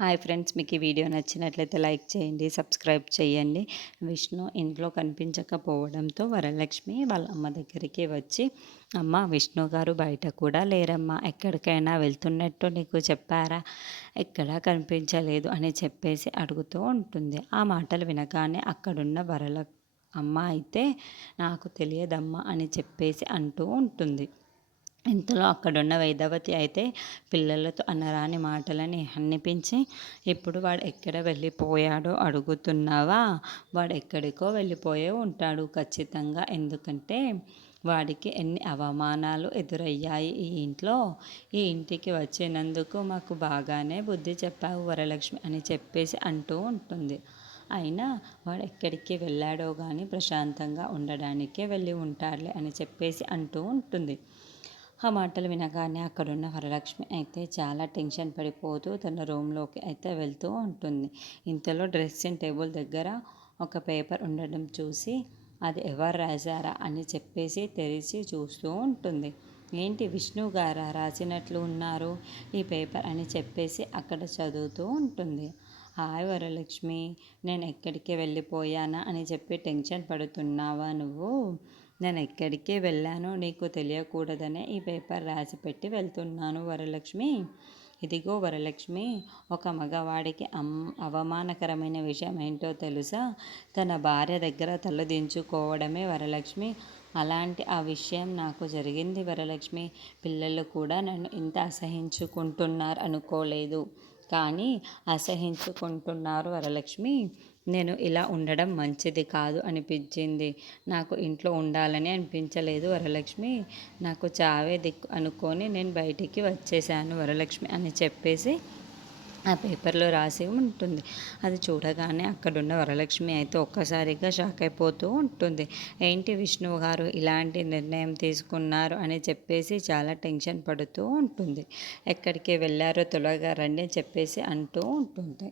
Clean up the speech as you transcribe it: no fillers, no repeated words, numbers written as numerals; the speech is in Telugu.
హాయ్ ఫ్రెండ్స్, మీకు ఈ వీడియో నచ్చినట్లయితే లైక్ చేయండి, సబ్స్క్రైబ్ చేయండి. విష్ణు ఇంట్లో కనిపించకపోవడంతో వరలక్ష్మి వాళ్ళ అమ్మ దగ్గరికి వచ్చి, అమ్మ విష్ణు గారు బయట కూడా లేరమ్మా, ఎక్కడికైనా వెళ్తున్నట్టు నీకు చెప్పారా? ఎక్కడా కనిపించలేదు అని చెప్పేసి అడుగుతూ ఉంటుంది. ఆ మాటలు వినగానే అక్కడున్న అమ్మ అయితే నాకు తెలియదమ్మా అని చెప్పేసి అంటూ ఉంటుంది. ఇంతలో అక్కడున్న వేదవతి అయితే పిల్లలతో అనరాని మాటలని అనిపించి, ఇప్పుడు వాడు ఎక్కడ వెళ్ళిపోయాడో అడుగుతున్నావా? వాడు ఎక్కడికో వెళ్ళిపోయే ఉంటాడు ఖచ్చితంగా. ఎందుకంటే వాడికి ఎన్ని అవమానాలు ఎదురయ్యాయి ఈ ఇంట్లో. ఈ ఇంటికి వచ్చినందుకు మాకు బాగానే బుద్ధి చెప్పావు వరలక్ష్మి అని చెప్పేసి అంటూ ఉంటుంది. అయినా వాడు ఎక్కడికి వెళ్ళాడో కానీ ప్రశాంతంగా ఉండడానికే వెళ్ళి ఉంటాడులే అని చెప్పేసి అంటూ ఉంటుంది. ఆ మాటలు వినగానే అక్కడున్న వరలక్ష్మి అయితే చాలా టెన్షన్ పడిపోతూ తన రూమ్లోకి అయితే వెళ్తూ ఉంటుంది. ఇంతలో డ్రెస్సింగ్ టేబుల్ దగ్గర ఒక పేపర్ ఉండడం చూసి, అది ఎవరు రాశారా అని చెప్పేసి తెరిచి చూస్తూ ఉంటుంది. ఏంటి విష్ణు గారా రాసినట్లు ఉన్నారు ఈ పేపర్ అని చెప్పేసి అక్కడ చదువుతూ ఉంటుంది. హాయ్ వరలక్ష్మి, నేను ఎక్కడికి వెళ్ళిపోయానా అని చెప్పి టెన్షన్ పడుతున్నావా నువ్వు? నేను ఎక్కడికి వెళ్ళానో నీకు తెలియకూడదనే ఈ పేపర్ రాసిపెట్టి వెళ్తున్నాను వరలక్ష్మి. ఇదిగో వరలక్ష్మి, ఒక మగవాడికి అవమానకరమైన విషయం ఏంటో తెలుసా? తన భార్య దగ్గర తలదించుకోవడమే వరలక్ష్మి. అలాంటి ఆ విషయం నాకు జరిగింది వరలక్ష్మి. పిల్లలు కూడా నన్ను ఇంత అసహించుకుంటున్నారు అనుకోలేదు, కానీ అసహించుకుంటున్నారు వరలక్ష్మి. నేను ఇలా ఉండడం మంచిది కాదు అనిపించింది. నాకు ఇంట్లో ఉండాలని అనిపించలేదు వరలక్ష్మి. నాకు చావే దిక్కు అనుకొని నేను బయటికి వచ్చేసాను వరలక్ష్మి అని చెప్పేసి ఆ పేపర్లో రాసి ఉంటుంది. అది చూడగానే అక్కడున్న వరలక్ష్మి అయితే ఒక్కసారిగా షాక్ అయిపోతూ ఉంటుంది. ఏంటి విష్ణువు గారు ఇలాంటి నిర్ణయం తీసుకున్నారు అని చెప్పేసి చాలా టెన్షన్ పడుతూ ఉంటుంది. ఎక్కడికి వెళ్ళారో త్వరగా రండి అని చెప్పేసి అంటూ ఉంటుంది.